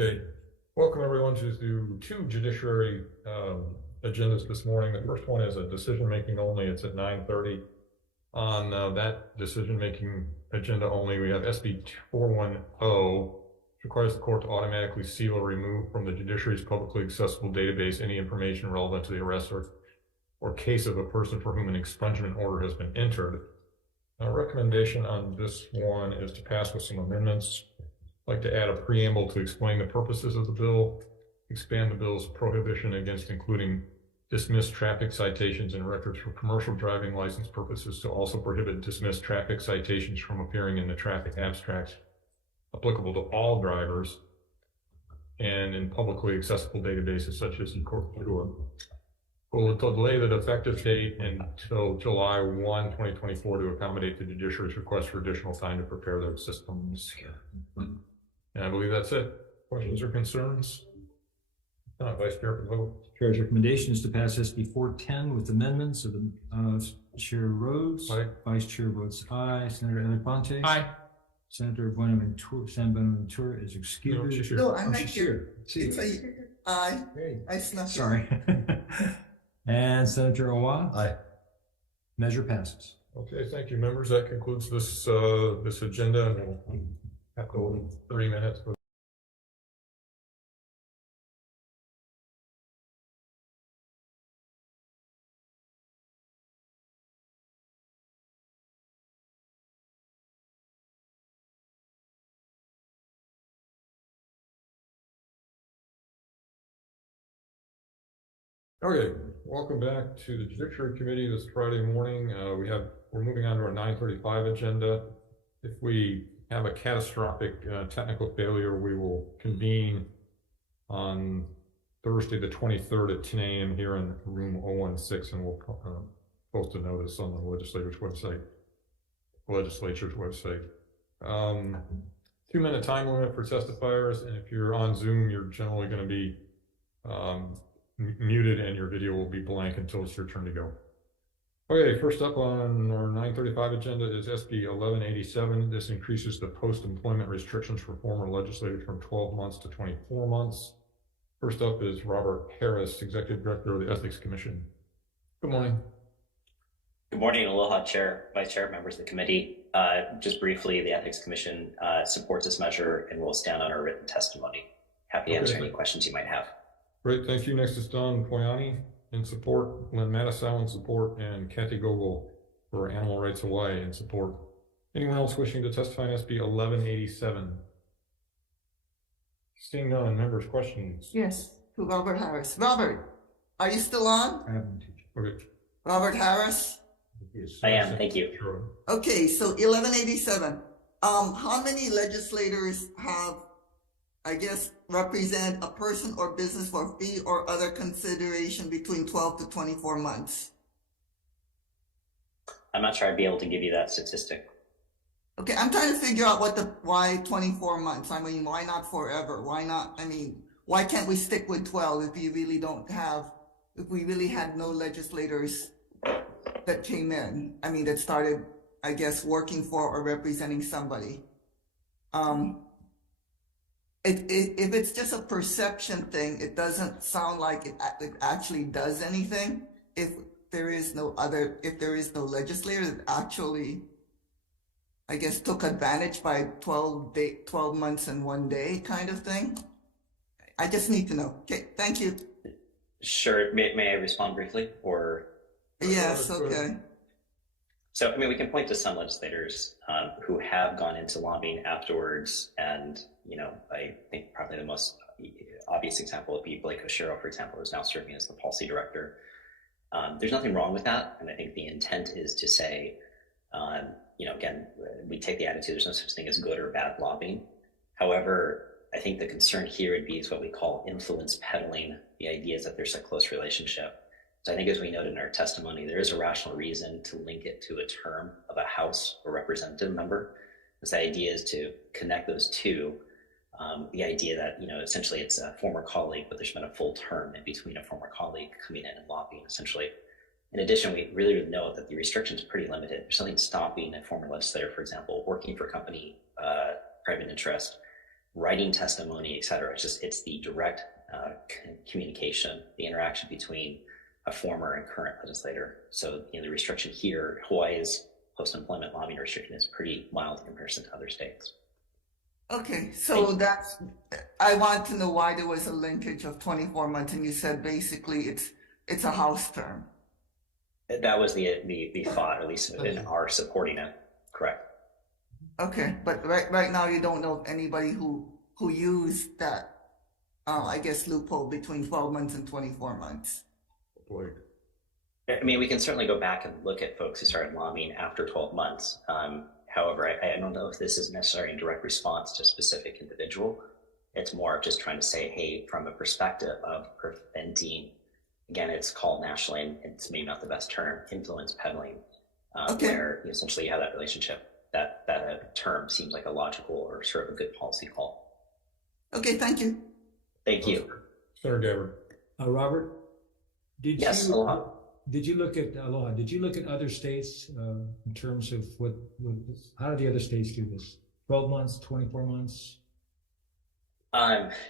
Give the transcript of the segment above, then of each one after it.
Okay, welcome everyone to two judiciary agendas this morning. The first one is a decision-making only. It's at 9:30. On that decision-making agenda only, we have SB 410, which requires the court to automatically seal or remove from the judiciary's publicly accessible database any information relevant to the arrest or case of a person for whom an expungement order has been entered. Our recommendation on this one is to pass with some amendments. I'd like to add a preamble to explain the purposes of the bill, expand the bill's prohibition against including dismissed traffic citations and records for commercial driving license purposes to also prohibit dismissed traffic citations from appearing in the traffic abstracts applicable to all drivers and in publicly accessible databases such as eCourt. We'll delay the effective date until July 1, 2024 to accommodate the judiciary's request for additional time to prepare their systems. And I believe that's it. Questions or concerns? Vice Chair for vote. Chair's recommendation is to pass SB 410 with amendments of the Chair Rhodes. Aye. Vice Chair votes aye. Senator Elefante. Aye. Senator Buenaventura is excused. No, I'm not she's here. See, It's a aye. hey. I snuck it. Sorry. And Senator Owa. Aye. Measure passes. Okay, thank you, members. That concludes this this agenda, and we'll have to go 30 minutes. Okay, welcome back to the Judiciary Committee this Friday morning. We're moving on to our 9:35 agenda. If we have a catastrophic technical failure, we will convene on Thursday the 23rd at 10 a.m. here in room 016, and we'll post a notice on the legislature's website. 2-minute time limit for testifiers, and if you're on Zoom, you're generally going to be muted and your video will be blank until it's your turn to go. Okay, first up on our 9:35 agenda is SB 1187. This increases the post-employment restrictions for former legislators from 12 months to 24 months. First up is Robert Harris, Executive Director of the Ethics Commission. Good morning. Good morning, aloha, Chair, Vice Chair, members of the committee. Just briefly, the Ethics Commission supports this measure and will stand on our written testimony. Happy to answer any questions you might have. Great, thank you. Next is Don Poyani in support, Lynn Matisow in support, and Kathy Gogol for Animal Rights Hawaii in support. Anyone else wishing to testify in SB 1187? Seeing none, members, questions? Yes, to Robert Harris. Robert, are you still on? I have one teacher. Okay. Robert Harris? I am, thank you. Sure. Okay, so 1187. How many legislators have, I guess, represent a person or business for fee or other consideration between 12 to 24 months? I'm not sure I'd be able to give you that statistic. Okay, I'm trying to figure out why 24 months? I mean, why not forever? Why not, why can't we stick with 12 if we really had no legislators that came in, that started, I guess, working for or representing somebody? If it's just a perception thing, it doesn't sound like it actually does anything. If there is no legislator that actually, I guess, took advantage by 12 months and 1 day kind of thing. I just need to know. Okay, thank you. Sure, may I respond briefly, or? Yes, okay. So, we can point to some legislators who have gone into lobbying afterwards, and, I think probably the most obvious example would be Blake Oshiro, for example, who's now serving as the policy director. There's nothing wrong with that, and I think the intent is to say, again, we take the attitude there's no such thing as good or bad lobbying. However, I think the concern here would be is what we call influence peddling. The idea is that there's a close relationship. So I think, as we noted in our testimony, there is a rational reason to link it to a term of a House or representative member. Because the idea is to connect those two. The idea that, essentially it's a former colleague, but there's been a full term in between a former colleague coming in and lobbying, essentially. In addition, we really would note that the restriction is pretty limited. There's nothing stopping a former legislator, for example, working for a company, private interest, writing testimony, et cetera. It's the direct communication, the interaction between a former and current legislator. So the restriction here, Hawaii's post-employment lobbying restriction is pretty mild in comparison to other states. Okay, so I want to know why there was a linkage of 24 months, and you said basically it's a House term. That was the thought, at least in our supporting it. Correct. Okay, but right now you don't know of anybody who used that, I guess, loophole between 12 months and 24 months. I mean, we can certainly go back and look at folks who started lobbying after 12 months. However, I don't know if this is necessarily in direct response to a specific individual. It's more of just trying to say, hey, from a perspective of preventing, again, it's called nationally, and it's maybe not the best term, influence peddling, where essentially you have that relationship. That term seems like a logical or sort of a good policy call. Okay, thank you. Thank you. Senator Gabbard. Robert, Aloha. Did you look at other states in terms of how do the other states do this? 12 months, 24 months?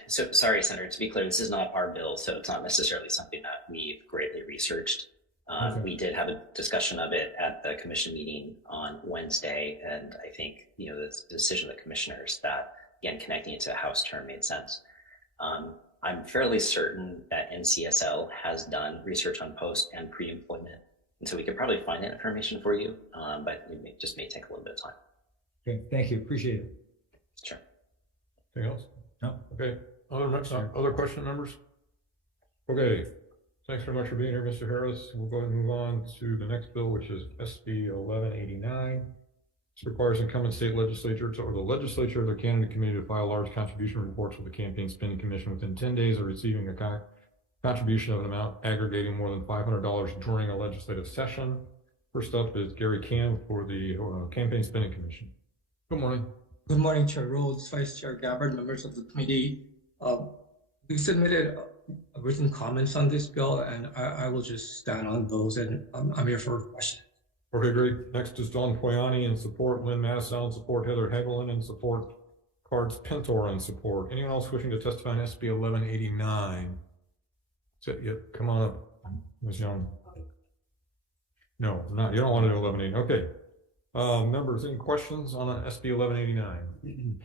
So sorry, Senator, to be clear, this is not our bill, so it's not necessarily something that we've greatly researched. Okay. We did have a discussion of it at the commission meeting on Wednesday, and I think, the decision of the commissioners that, again, connecting it to a House term made sense. I'm fairly certain that NCSL has done research on post and pre-employment, and so we could probably find that information for you, but it may take a little bit of time. Okay, thank you, appreciate it. Sure. Anything else? No. Okay. Other question, members? Okay. Thanks very much for being here, Mr. Harris. We'll go ahead and move on to the next bill, which is SB 1189. This requires incumbent state legislatures or the legislature of their candidate committee to file large contribution reports with the Campaign Spending Commission within 10 days of receiving a contribution of an amount aggregating more than $500 during a legislative session. First up is Gary Cam for the Campaign Spending Commission. Good morning. Good morning, Chair Rhodes, Vice Chair Gabbard, members of the committee. We submitted written comments on this bill, and I will just stand on those, and I'm here for questions. Okay, great. Next is Dawn Poyani in support, Lynn Massow in support, Heather Hagelin in support, Cards Pentor in support. Anyone else wishing to testify on SB 1189? That's it. Yep. Come on up, Ms. Young. No, not. You don't want to do 1189. Okay. Members, any questions on SB 1189?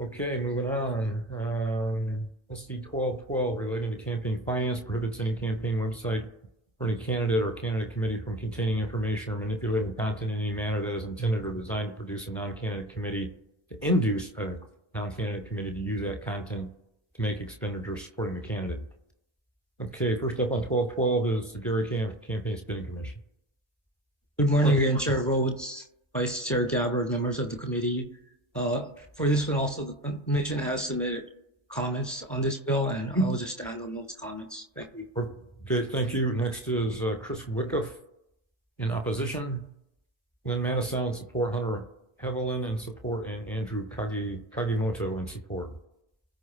Okay, moving on. SB 1212 relating to campaign finance prohibits any campaign website for any candidate or candidate committee from containing information or manipulating content in any manner that is intended or designed to produce a non-candidate committee to induce a non-candidate committee to use that content to make expenditures supporting the candidate. Okay, first up on 1212 is the Gary Campaign Spending Commission. Good morning again, Chair Rhodes, Vice Chair Gabbard, members of the committee. For this one also, the commission has submitted comments on this bill, and I will just stand on those comments. Thank you. Okay, thank you. Next is Chris Wickoff in opposition, Lynn Massow in support, Hunter Hevelin in support, and Andrew Kagimoto in support.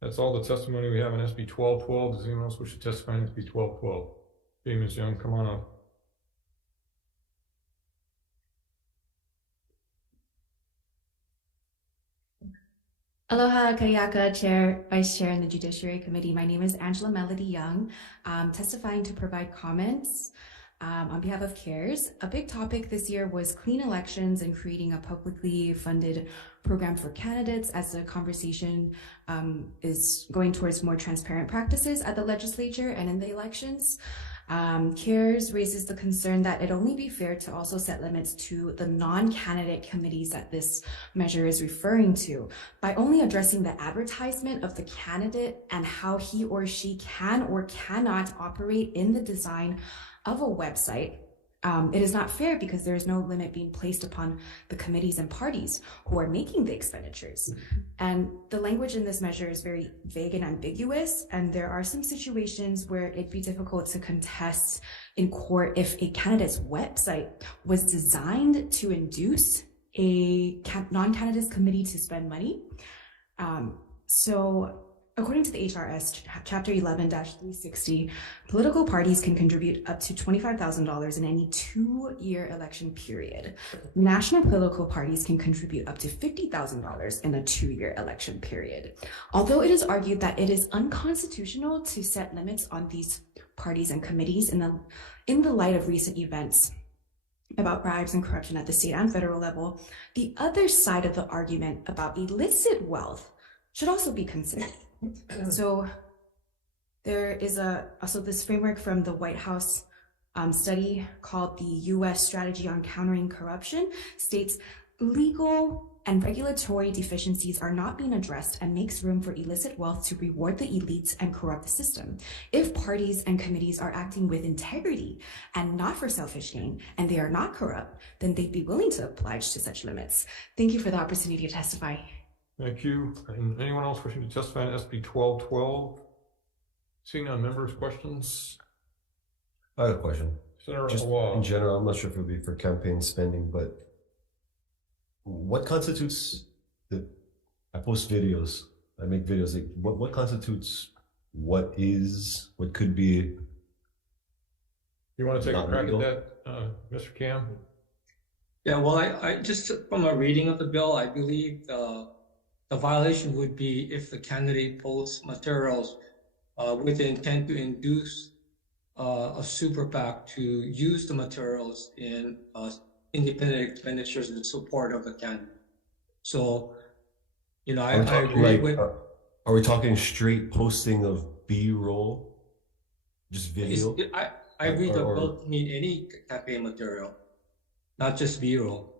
That's all the testimony we have on SB 1212. Does anyone else wish to testify on SB 1212? Okay, Ms. Young, come on up. Aloha, Kayaka, Chair, Vice Chair in the Judiciary Committee. My name is Angela Melody Young, testifying to provide comments on behalf of CARES. A big topic this year was clean elections and creating a publicly funded program for candidates as the conversation is going towards more transparent practices at the legislature and in the elections. CARES raises the concern that it only be fair to also set limits to the non-candidate committees that this measure is referring to. By only addressing the advertisement of the candidate and how he or she can or cannot operate in the design of a website, it is not fair because there is no limit being placed upon the committees and parties who are making the expenditures. And the language in this measure is very vague and ambiguous, and there are some situations where it'd be difficult to contest in court if a candidate's website was designed to induce a non-candidates committee to spend money. So According to the HRS Chapter 11-360, political parties can contribute up to $25,000 in any 2-year election period. National political parties can contribute up to $50,000 in a 2-year election period. Although it is argued that it is unconstitutional to set limits on these parties and committees in the light of recent events about bribes and corruption at the state and federal level, the other side of the argument about illicit wealth should also be considered. So there is also this framework from the White House study called the U.S. Strategy on Countering Corruption states legal and regulatory deficiencies are not being addressed and makes room for illicit wealth to reward the elites and corrupt the system. If parties and committees are acting with integrity and not for selfish gain, and they are not corrupt, then they'd be willing to oblige to such limits. Thank you for the opportunity to testify. Thank you. And anyone else wishing to testify on SB 1212? Seeing none, members, questions? I have a question. Senator Just Hawai'i. in general, I'm not sure if it would be for campaign spending, but what constitutes I post videos, I make videos, like what constitutes what could be You want to take a not crack legal? at that, Mr. Cam? Yeah, well, I just from a reading of the bill, I believe the violation would be if the candidate posts materials with the intent to induce a super PAC to use the materials in independent expenditures in support of the candidate. So, you know, I agree with. Are we talking straight posting of B-roll, just video? I agree that will mean any campaign material, not just B-roll.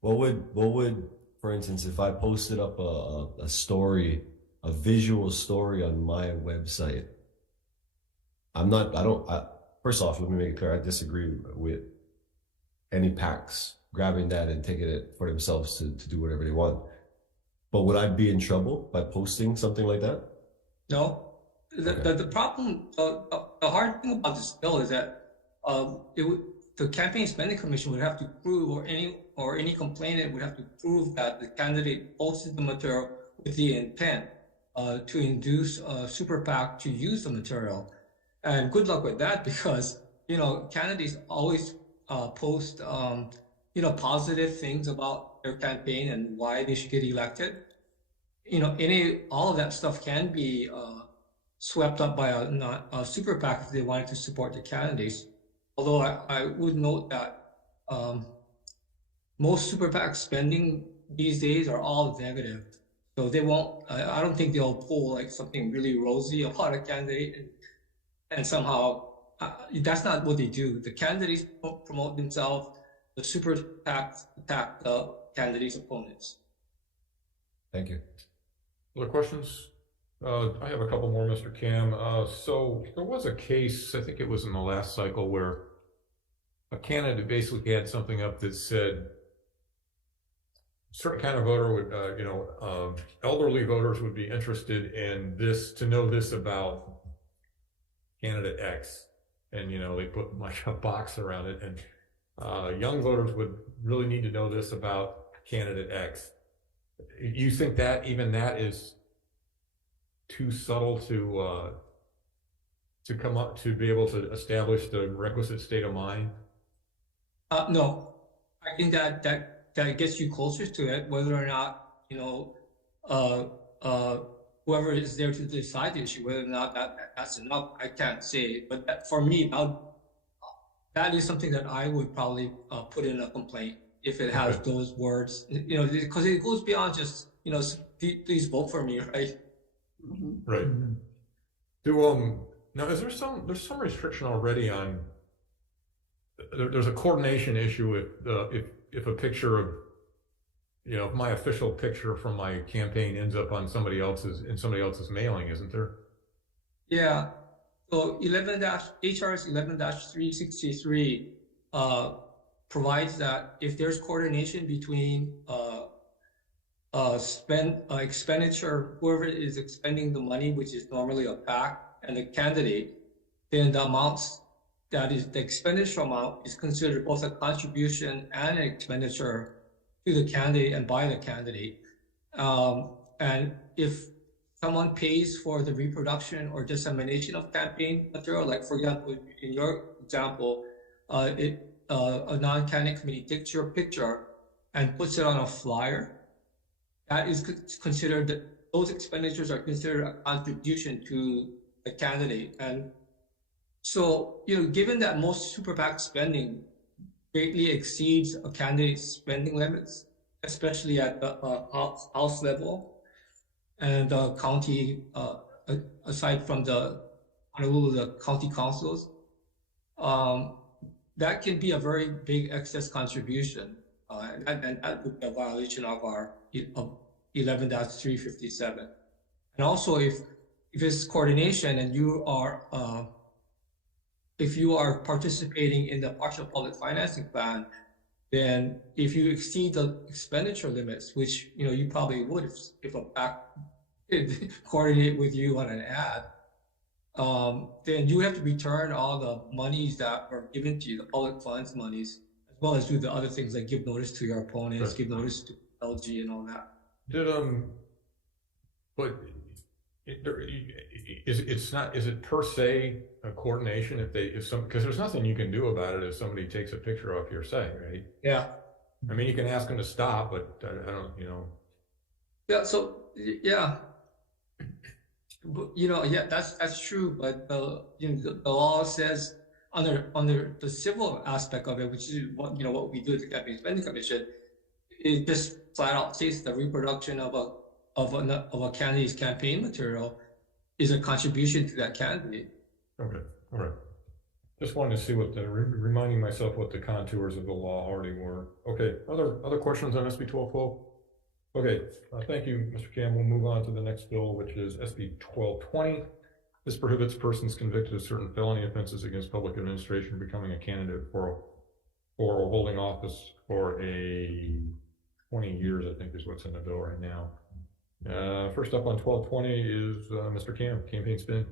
What would, for instance, if I posted up a story, a visual story on my website? First off, let me make it clear, I disagree with any PACs grabbing that and taking it for themselves to do whatever they want. But would I be in trouble by posting something like that? No. The problem, the hard thing about this bill is that the Campaign Spending Commission would have to prove, or any complainant would have to prove that the candidate posted the material with the intent to induce a super PAC to use the material. And good luck with that, because, you know, candidates always post, you know, positive things about their campaign and why they should get elected. You know, all of that stuff can be swept up by a super PAC if they wanted to support the candidates. Although I would note that most super PAC spending these days are all negative. So they won't, I don't think they'll pull like something really rosy about a candidate and somehow, that's not what they do. The candidates promote themselves, the super PACs attack the candidates' opponents. Thank you. Other questions? I have a couple more, Mr. Cam. So there was a case, I think it was in the last cycle, where a candidate basically had something up that said certain kind of voter would, elderly voters would be interested in this, to know this about candidate X. And, you know, they put like a box around it, and young voters would really need to know this about candidate X. You think that even that is too subtle to come up to be able to establish the requisite state of mind? No, I think that gets you closer to it. Whether or not, you know, whoever is there to decide the issue, whether or not that's enough, I can't say. But for me, that is something that I would probably put in a complaint if it has those words, you know, because it goes beyond just, you know, please vote for me, right? Right. Now is there's some restriction already on, there's a coordination issue if a picture of, you know, if my official picture from my campaign ends up on somebody else's mailing, isn't there? Yeah. So HRS 11-363 provides that if there's coordination between expenditure, whoever is expending the money, which is normally a PAC, and the candidate, then the expenditure amount is considered both a contribution and an expenditure to the candidate and by the candidate. And if someone pays for the reproduction or dissemination of campaign material, like for example, in your example, a non-candidate committee takes your picture and puts it on a flyer, that is considered, that those expenditures are considered a contribution to the candidate. And so, given that most super PAC spending greatly exceeds a candidate's spending limits, especially at the house level and county, aside from the Honolulu, the county councils, that can be a very big excess contribution, and that would be a violation of our 11-357. And also, if it's coordination and if you are participating in the partial public financing plan, then if you exceed the expenditure limits, which you probably would if a PAC did coordinate with you on an ad, then you have to return all the monies that were given to you, the public funds monies, as well as do the other things like give notice to your opponents, give notice to LG and all that. But is it per se a coordination because there's nothing you can do about it if somebody takes a picture off your site, right? Yeah. I mean, you can ask them to stop, but I don't, Yeah. So yeah. But, yeah, that's true. But the law says under the civil aspect of it, which is what we do at the Campaign Spending Commission, it just flat out states the reproduction of a candidate's campaign material is a contribution to that candidate. Okay, all right. Just wanted to see reminding myself what the contours of the law already were. Okay, other questions on SB 1212? Okay, thank you, Mr. Campbell. We'll move on to the next bill, which is SB 1220. This prohibits persons convicted of certain felony offenses against public administration from becoming a candidate for holding office for 20 years, I think is what's in the bill right now. First up on 1220 is Mr. Campaign Spin.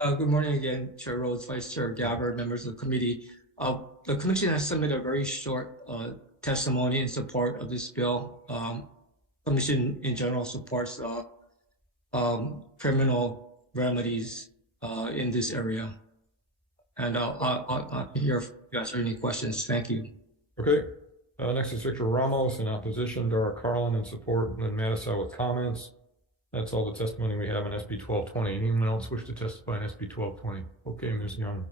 Good morning again, Chair Rhodes, Vice Chair Gabbard, members of the committee. The commission has submitted a very short testimony in support of this bill. Commission in general supports criminal remedies in this area. And I'll hear if you guys have any questions. Thank you. Okay. Next is Victor Ramos in opposition, Dara Carlin in support, and then Mattisau with comments. That's all the testimony we have on SB 1220. Anyone else wish to testify on SB 1220? Okay, Ms. Young.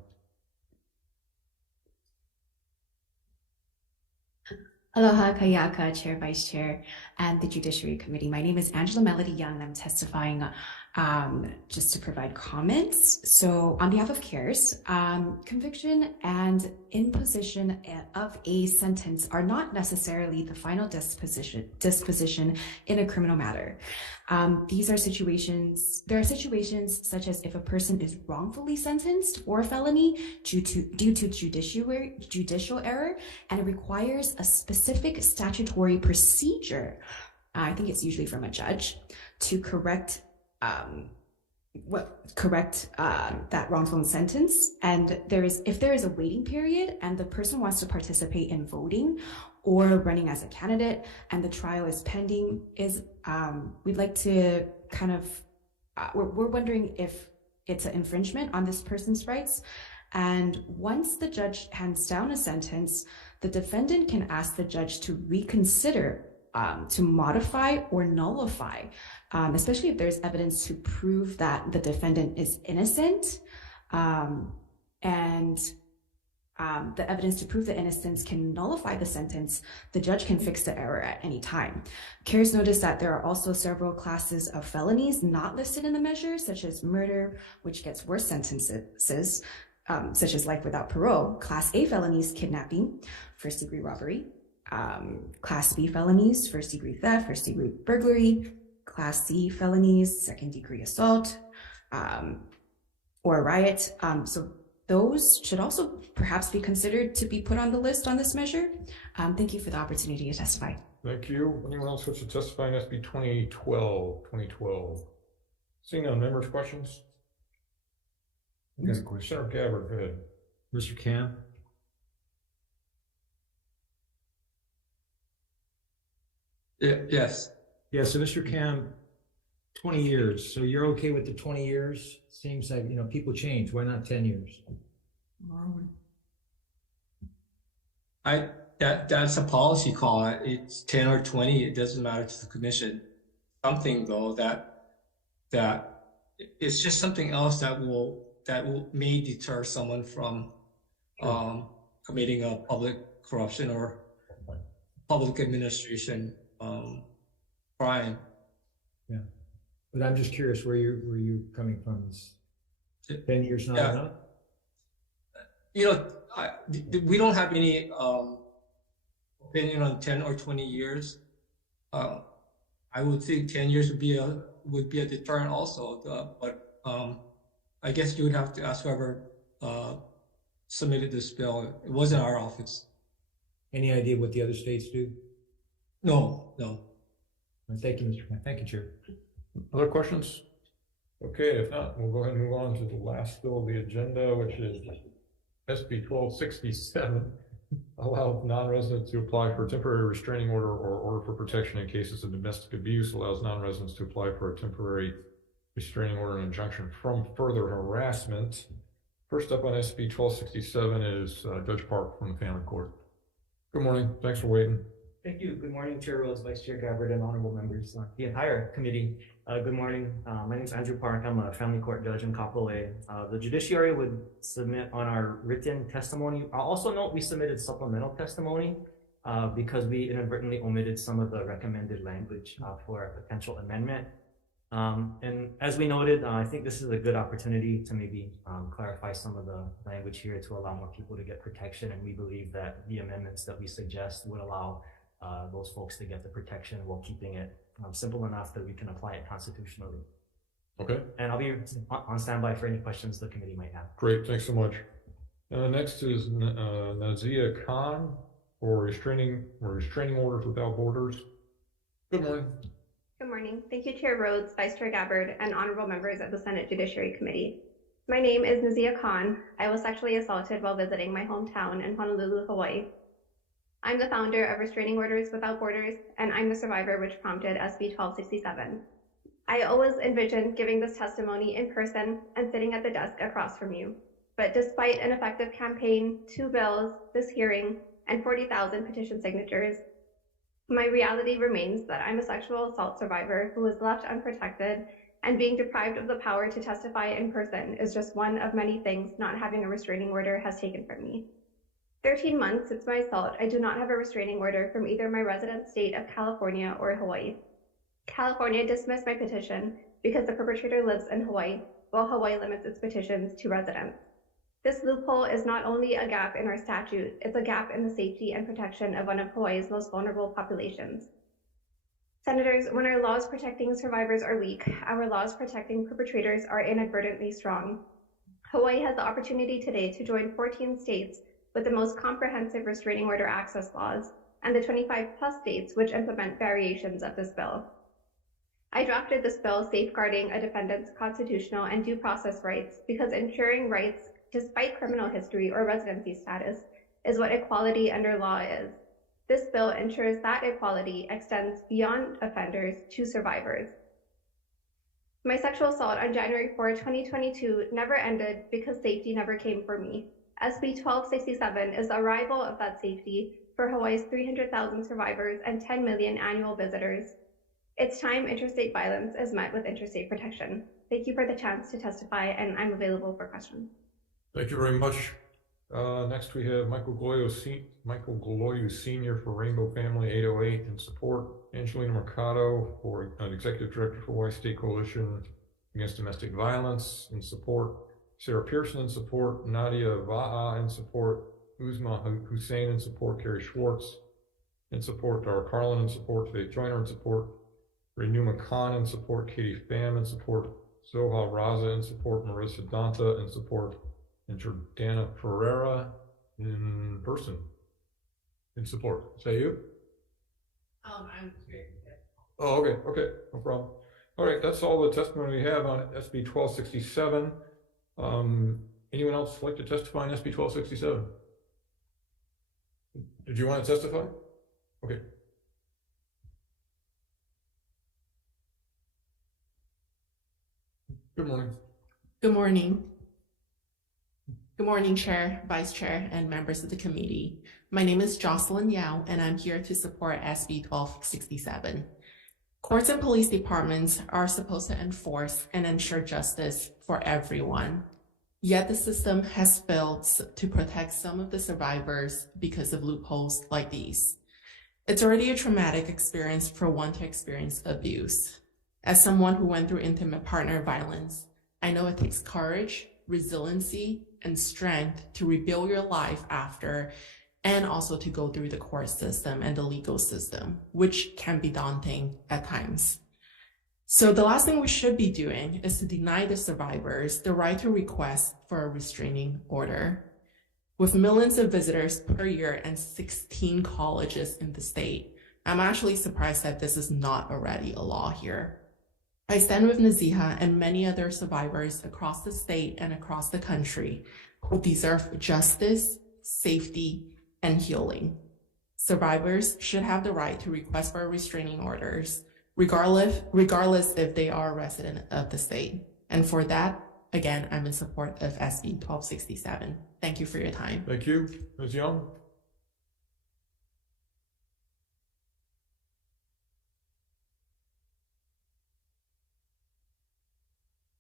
Aloha, Kayaka, Chair, Vice Chair, and the Judiciary Committee. My name is Angela Melody Young, and I'm testifying just to provide comments. So on behalf of CARES, conviction and imposition of a sentence are not necessarily the final disposition in a criminal matter. There are situations such as if a person is wrongfully sentenced for a felony due to judicial error, and it requires a specific statutory procedure, I think it's usually from a judge, to correct that wrongful sentence. And if there is a waiting period and the person wants to participate in voting or running as a candidate and the trial is pending, we'd like to we're wondering if it's an infringement on this person's rights. And once the judge hands down a sentence, the defendant can ask the judge to reconsider, to modify or nullify, especially if there's evidence to prove that the defendant is innocent. The evidence to prove the innocence can nullify the sentence. The judge can fix the error at any time. CARES noticed that there are also several classes of felonies not listed in the measure, such as murder, which gets worse sentences, such as life without parole. Class A felonies, kidnapping, first-degree robbery. Class B felonies, first-degree theft, first-degree burglary. Class C felonies, second-degree assault, or a riot. So those should also perhaps be considered to be put on the list on this measure. Thank you for the opportunity to testify. Thank you. Anyone else wish to testify in SB 2012? Seeing none, members' questions? There's a question. Senator Gabbard, go ahead. Mr. Camp? Yes. Yeah, so Mr. Camp, 20 years. So you're okay with the 20 years? Seems like, you know, people change. Why not 10 years? That's a policy call. It's 10 or 20. It doesn't matter to the commission. Something though that it's just something else that may deter someone from committing a public corruption or public administration crime. Yeah, but I'm just curious where you're coming from. Is 10 years not enough? You know, we don't have any opinion on 10 or 20 years. I would think 10 years would be a deterrent also, but I guess you would have to ask whoever submitted this bill. It wasn't our office. Any idea what the other states do? No. Thank you, Mr. Thank you, Chair. Other questions? Okay, if not, we'll go ahead and move on to the last bill of the agenda, which is SB 1267. Allows non-residents to apply for a temporary restraining order or order for protection in cases of domestic abuse. Allows non-residents to apply for a temporary restraining order and injunction from further harassment. First up on SB 1267 is Judge Park from the Family Court. Good morning. Thanks for waiting. Thank you. Good morning, Chair Rhodes, Vice Chair Gabbard, and honorable members, the entire committee. Good morning. My name is Andrew Park. I'm a family court judge in Kapolei. The judiciary would submit on our written testimony. I'll also note we submitted supplemental testimony because we inadvertently omitted some of the recommended language for a potential amendment. And as we noted, I think this is a good opportunity to maybe clarify some of the language here to allow more people to get protection. And we believe that the amendments that we suggest would allow those folks to get the protection while keeping it simple enough that we can apply it constitutionally. Okay. And I'll be on standby for any questions the committee might have. Great. Thanks so much. Next is Nazia Khan for restraining orders without borders. Good morning. Good morning. Thank you, Chair Rhodes, Vice Chair Gabbard, and honorable members of the Senate Judiciary Committee. My name is Nazia Khan. I was sexually assaulted while visiting my hometown in Honolulu, Hawaii. I'm the founder of Restraining Orders Without Borders, and I'm the survivor which prompted SB 1267. I always envisioned giving this testimony in person and sitting at the desk across from you. But despite an effective campaign, 2 bills, this hearing, and 40,000 petition signatures, my reality remains that I'm a sexual assault survivor who was left unprotected, and being deprived of the power to testify in person is just one of many things not having a restraining order has taken from me. 13 months since my assault, I do not have a restraining order from either my resident state of California or Hawaii. California dismissed my petition because the perpetrator lives in Hawaii, while Hawaii limits its petitions to residents. This loophole is not only a gap in our statute, it's a gap in the safety and protection of one of Hawaii's most vulnerable populations. Senators, when our laws protecting survivors are weak, our laws protecting perpetrators are inadvertently strong. Hawaii has the opportunity today to join 14 states with the most comprehensive restraining order access laws, and the 25+ states which implement variations of this bill. I drafted this bill safeguarding a defendant's constitutional and due process rights because ensuring rights despite criminal history or residency status is what equality under law is. This bill ensures that equality extends beyond offenders to survivors. My sexual assault on January 4, 2022 never ended because safety never came for me. SB 1267 is the arrival of that safety for Hawaii's 300,000 survivors and 10 million annual visitors. It's time interstate violence is met with interstate protection. Thank you for the chance to testify, and I'm available for questions. Thank you very much. Next we have Michael Galoyu Sr. for Rainbow Family 808 in support. Angelina Mercado for an Executive Director for Hawaii State Coalition Against Domestic Violence in support. Sarah Pearson in support, Nadia Va'a in support, Uzma Hussein in support, Carrie Schwartz in support, Dara Carlin in support, Faith Joyner in support, Renuma Khan in support, Katie Pham in support, Zoha Raza in support, Marissa Danta in support, and Jordana Pereira in person in support. Is that you? I'm here. Oh, okay, no problem. All right, that's all the testimony we have on SB 1267. Anyone else like to testify on SB 1267? Did you want to testify? Okay. Good morning. Good morning. Good morning, Chair, Vice Chair, and members of the committee. My name is Jocelyn Yao, and I'm here to support SB 1267. Courts and police departments are supposed to enforce and ensure justice for everyone. Yet the system has failed to protect some of the survivors because of loopholes like these. It's already a traumatic experience for one to experience abuse. As someone who went through intimate partner violence, I know it takes courage, resiliency, and strength to rebuild your life after, and also to go through the court system and the legal system, which can be daunting at times. So the last thing we should be doing is to deny the survivors the right to request for a restraining order. With millions of visitors per year and 16 colleges in the state, I'm actually surprised that this is not already a law here. I stand with Naziha and many other survivors across the state and across the country who deserve justice, safety, and healing. Survivors should have the right to request for restraining orders, regardless if they are a resident of the state. And for that, again, I'm in support of SB 1267. Thank you for your time. Thank you. Ms. Young?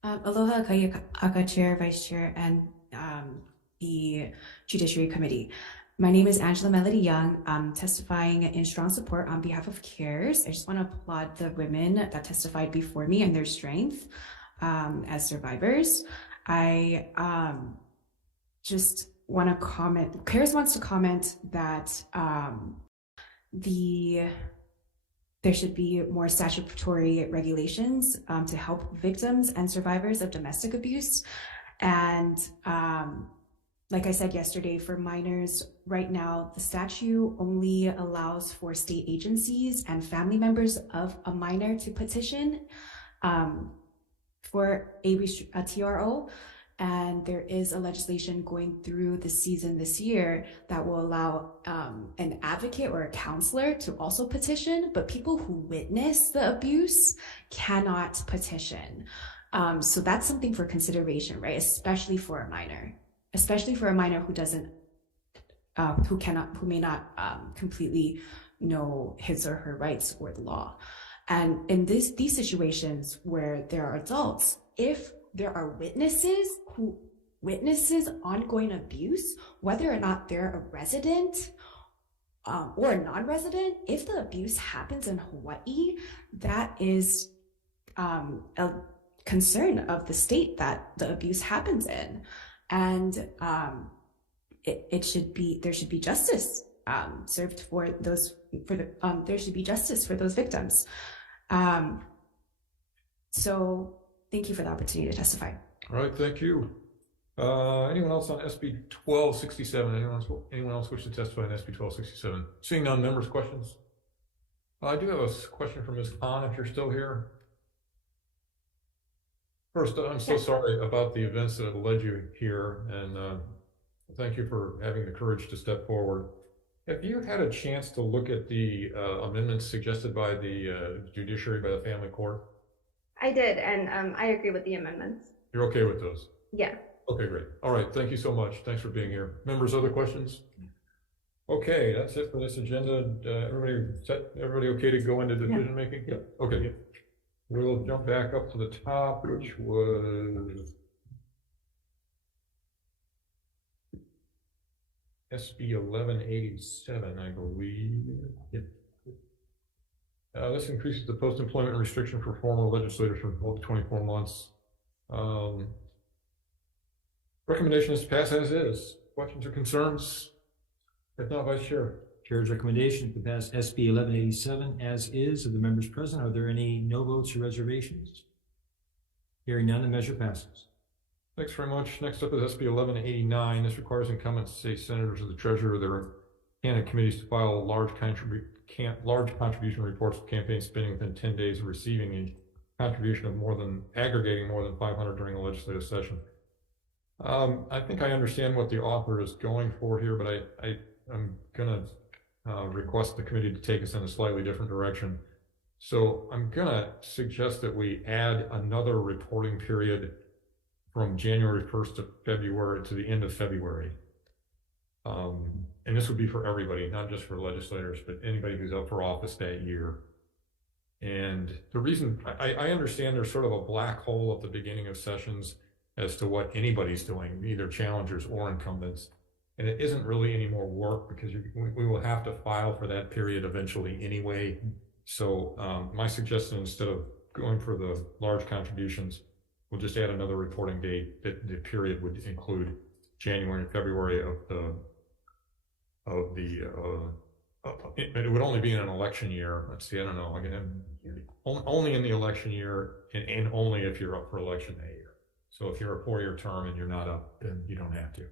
Aloha Kayaka Chair, Vice Chair, and the Judiciary Committee. My name is Angela Melody Young. I'm testifying in strong support on behalf of CARES. I just want to applaud the women that testified before me and their strength as survivors. I just want to comment, CARES wants to comment that there should be more statutory regulations to help victims and survivors of domestic abuse. And like I said yesterday, for minors, right now, the statute only allows for state agencies and family members of a minor to petition for a TRO. And there is a legislation going through the season this year that will allow an advocate or a counselor to also petition, but people who witness the abuse cannot petition. So that's something for consideration, right? Especially for a minor who doesn't, who may not completely know his or her rights or the law. And in these situations where there are adults, if there are witnesses who witnesses ongoing abuse, whether or not they're a resident or a non-resident, if the abuse happens in Hawaii, that is a concern of the state that the abuse happens in. And there should be justice served for those, there should be justice for those victims. So thank you for the opportunity to testify. All right, thank you. Anyone else on SB 1267? Anyone else wish to testify on SB 1267? Seeing none, members' questions? I do have a question for Ms. Khan, if you're still here. First, I'm so sorry about the events that have led you here, and thank you for having the courage to step forward. Have you had a chance to look at the amendments suggested by the judiciary, by the family court? I did, and I agree with the amendments. You're okay with those? Yeah. Okay, great. All right, thank you so much. Thanks for being here. Members, other questions? Okay, that's it for this agenda. Everybody okay to go into decision making? Yeah. Okay. Yeah. We'll jump back up to the top, which was SB 1187, I believe. Yep. This increases the post-employment restriction for former legislators from 12 to 24 months. Recommendation is to pass as is. Questions or concerns? If not, Vice Chair. Chair's recommendation to pass SB 1187 as is. Of the members present, are there any no votes or reservations? Hearing none, the measure passes. Thanks very much. Next up is SB 1189. This requires incumbent state senators or the treasurer of their candidate committees to file large contribution reports of campaign spending within 10 days of receiving a contribution of aggregating more than 500 during a legislative session. I think I understand what the author is going for here, but I'm going to request the committee to take us in a slightly different direction. So I'm gonna suggest that we add another reporting period from January 1st to February to the end of February. And this would be for everybody, not just for legislators, but anybody who's up for office that year. And the reason I understand there's sort of a black hole at the beginning of sessions as to what anybody's doing, either challengers or incumbents. And it isn't really any more work because we will have to file for that period eventually anyway. So my suggestion, instead of going for the large contributions, we'll just add another reporting date that the period would include January and February it would only be in an election year. Let's see, I don't know. Only in the election year and only if you're up for election that year. So if you're a 4-year term and you're not up, then you don't have to.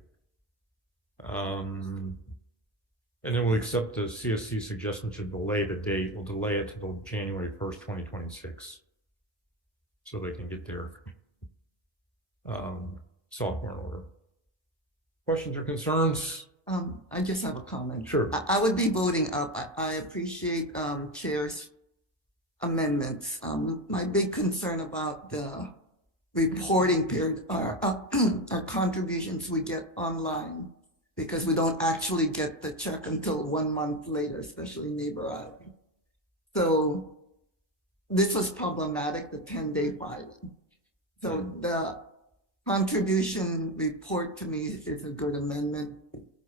And then we'll accept the CSC suggestion to delay the date. We'll delay it to January 1st, 2026. So they can get their software in order. Questions or concerns? I just have a comment. Sure. I would be voting up. I appreciate Chair's amendments. My big concern about the reporting period are contributions we get online, because we don't actually get the check until 1 month later, especially Neighbor Island. So this was problematic, the 10-day filing. So the contribution report to me is a good amendment.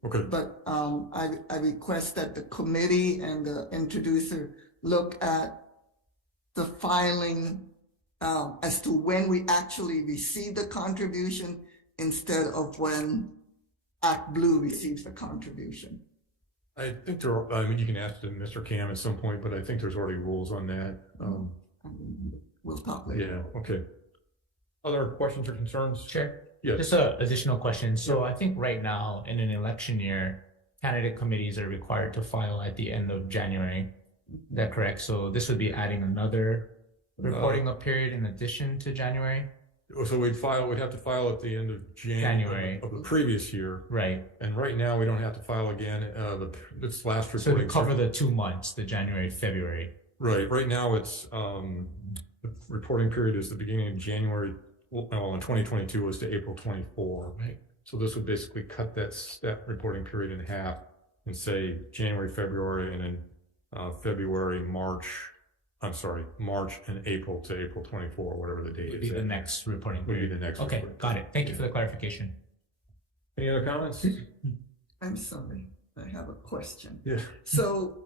Okay. But I request that the committee and the introducer look at the filing as to when we actually receive the contribution instead of when Act Blue receives the contribution. I think there are, I mean, you can ask Mr. Cam at some point, but I think there's already rules on that. We'll talk later. Yeah, okay. Other questions or concerns? Chair? Yes. Just an additional question. So I think right now in an election year, candidate committees are required to file at the end of January. Is that correct? So this would be adding another reporting up period in addition to January? So we'd have to file at the end of January of the previous year. Right. And right now we don't have to file again. This last So reporting. to cover the 2 months, the January, February. Right. Right now it's, the reporting period is the beginning of January. Well, in 2022 was to April 24. Right. So this would basically cut that reporting period in half and say January, February, and then February, March and April to April 24, whatever the date Would is. be the next reporting Would be period. the next. Okay, reporting got period. it. Thank you for the clarification. Any other comments? I'm sorry, I have a question. Yeah. So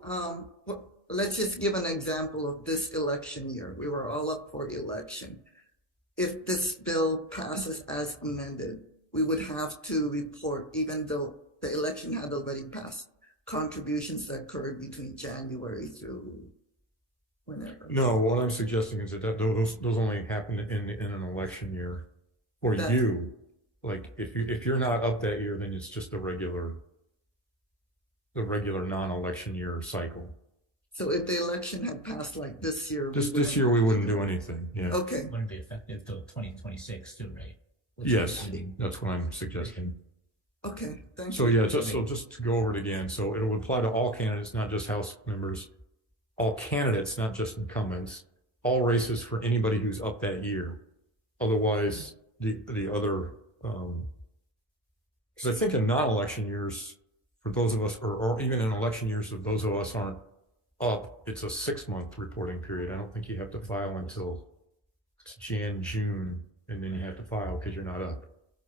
let's just give an example of this election year. We were all up for election. If this bill passes as amended, we would have to report, even though the election had already passed, contributions that occurred between January through whenever. No, what I'm suggesting is that those only happen in an election year for you. Like if you're not up that year, then it's just the regular non-election year cycle. So if the election had passed like this year, This year we wouldn't do anything. Yeah. Okay. Wouldn't be effective till 2026 too, right? Yes, that's what I'm suggesting. Okay, thank you. So yeah, just to go over it again. So it will apply to all candidates, not just House members. All candidates, not just incumbents. All races for anybody who's up that year. Otherwise, the other, because I think in non-election years, for those of us, or even in election years, if those of us aren't up, it's a 6-month reporting period. I don't think you have to file until it's June, and then you have to file because you're not up.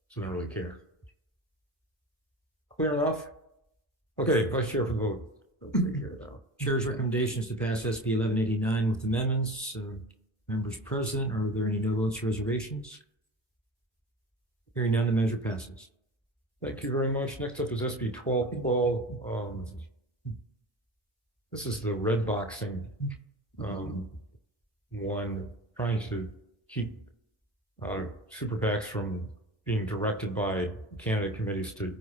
So they don't really care. Clear enough? Okay, Vice Chair for the vote. We'll figure it out. Chair's recommendations to pass SB 1189 with amendments. Members present, are there any no votes or reservations? Hearing none, the measure passes. Thank you very much. Next up is SB 1212. This is the red boxing one, trying to keep super PACs from being directed by candidate committees to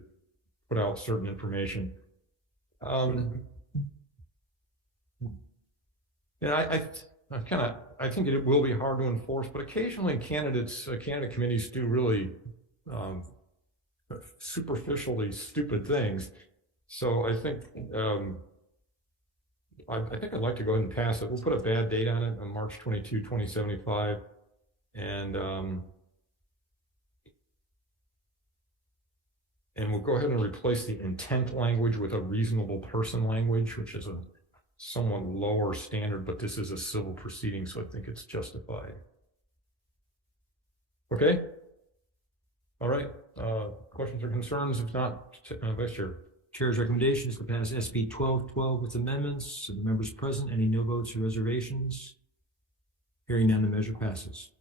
put out certain information. I think it will be hard to enforce, but occasionally candidate committees do really superficially stupid things. So I think I think I'd like to go ahead and pass it. We'll put a bad date on it on March 22, 2075. And we'll go ahead and replace the intent language with a reasonable person language, which is a somewhat lower standard, but this is a civil proceeding, so I think it's justified. Okay? All right. Questions or concerns? If not, Vice Chair. Chair's recommendation is to pass SB 1212 with amendments. Of the members present, any no votes or reservations? Hearing none, the measure passes.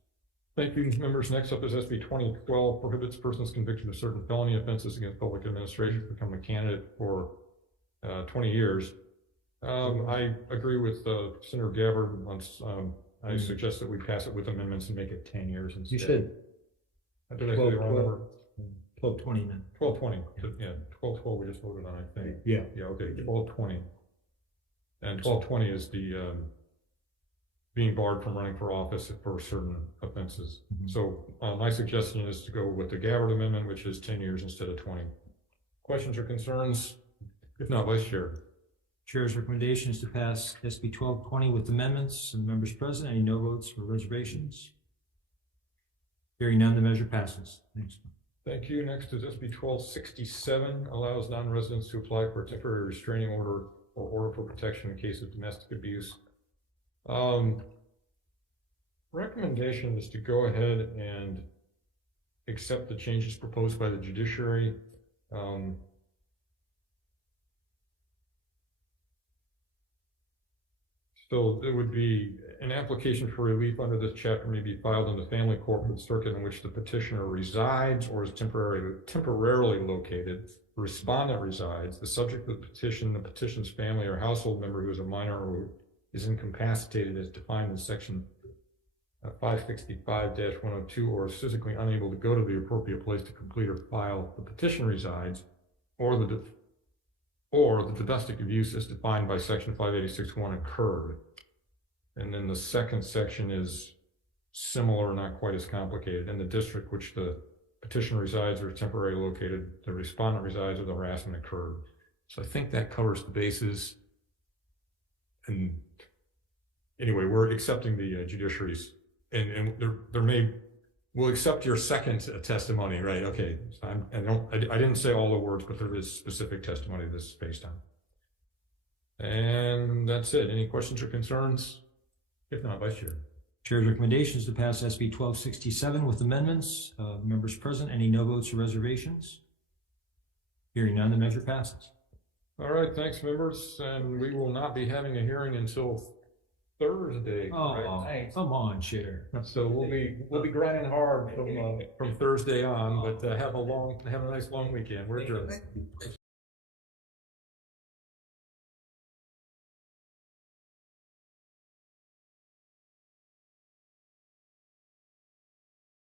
Thank you, members. Next up is SB 2012, prohibits persons convicted of certain felony offenses against public administration to become a candidate for 20 years. I agree with Senator Gabbard. Once I suggest that we pass it with amendments and make it 10 years instead. You should. Did I say the wrong number? 1220 then. 1220. Yeah, 1212 we just voted on, I think. Yeah. Yeah, okay, 1220. And 1220 is the being barred from running for office for certain offenses. So my suggestion is to go with the Gabbard amendment, which is 10 years instead of 20. Questions or concerns? If not, Vice Chair. Chair's recommendation is to pass SB 1220 with amendments. And members present, any no votes or reservations? Hearing none, the measure passes. Thanks. Thank you. Next is SB 1267, allows non-residents to apply for a temporary restraining order or order for protection in case of domestic abuse. Recommendation is to go ahead and accept the changes proposed by the judiciary. So it would be an application for relief under this chapter may be filed in the family court for the circuit in which the petitioner resides or is temporarily located. The respondent resides. The subject of the petition, the petition's family or household member who is a minor or is incapacitated as defined in section 565-102 or is physically unable to go to the appropriate place to complete or file the petition resides, or the domestic abuse as defined by section 586.1 occurred. And then the second section is similar, not quite as complicated. In the district which the petitioner resides or is temporarily located, the respondent resides or the harassment occurred. So I think that covers the bases. And anyway, we're accepting the judiciary's, and we'll accept your second testimony, right? Okay, so I didn't say all the words, but there is specific testimony this is based on. And that's it. Any questions or concerns? If not, Vice Chair. Chair's recommendation is to pass SB 1267 with amendments. Members present, any no votes or reservations? Hearing none, the measure passes. All right, thanks, members. And we will not be having a hearing until Thursday. Oh, right? come on, Chair. So we'll be grinding hard from Thursday on, but have a nice long weekend. We're adjourned.